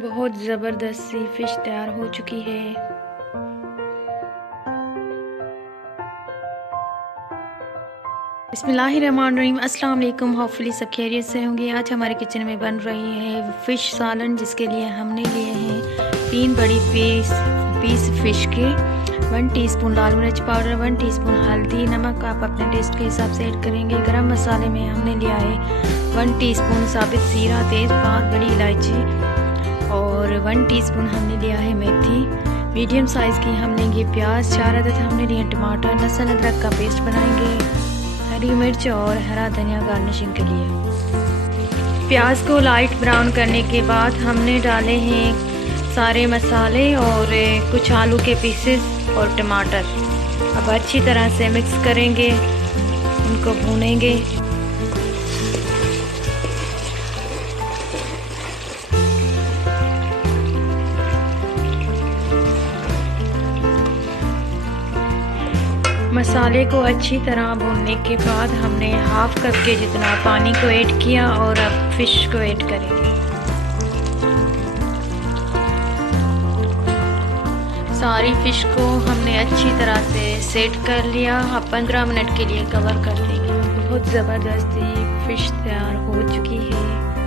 बहुत ज़बरदस्त सी फ़िश तैयार हो चुकी है। बिस्मिल्लाहिर्रहमानिर्रहीम, अस्सलाम वालेकुम। होपफुली सब खैरियत से होंगे। आज हमारे किचन में बन रही है फ़िश सालन, जिसके लिए हमने लिए हैं 3 बड़ी पीस फ़िश के, 1 टीस्पून लाल मिर्च पाउडर, 1 टीस्पून हल्दी, नमक आप अपने टेस्ट के हिसाब से ऐड करेंगे। गरम मसाले में हमने लिया है 1 टीस्पून साबित ज़ीरा, तेज़पात, बड़ी इलायची और 1 टीस्पून हमने लिया है मेथी। मीडियम साइज़ की हमने ये प्याज, 4 अदद हमने लिए टमाटर, लहसुन अदरक का पेस्ट बनाएंगे, हरी मिर्च और हरा धनिया गार्निशिंग के लिए। प्याज को लाइट ब्राउन करने के बाद हमने डाले हैं सारे मसाले और कुछ आलू के पीसेस और टमाटर। अब अच्छी तरह से मिक्स करेंगे, इनको भूनेंगे। मसाले को अच्छी तरह भूनने के बाद हमने हाफ कप के जितना पानी को ऐड किया और अब फिश को ऐड करेंगे। सारी फिश को हमने अच्छी तरह से सेट कर लिया। अब 15 मिनट के लिए कवर कर देंगे। बहुत ज़बरदस्त फिश तैयार हो चुकी है।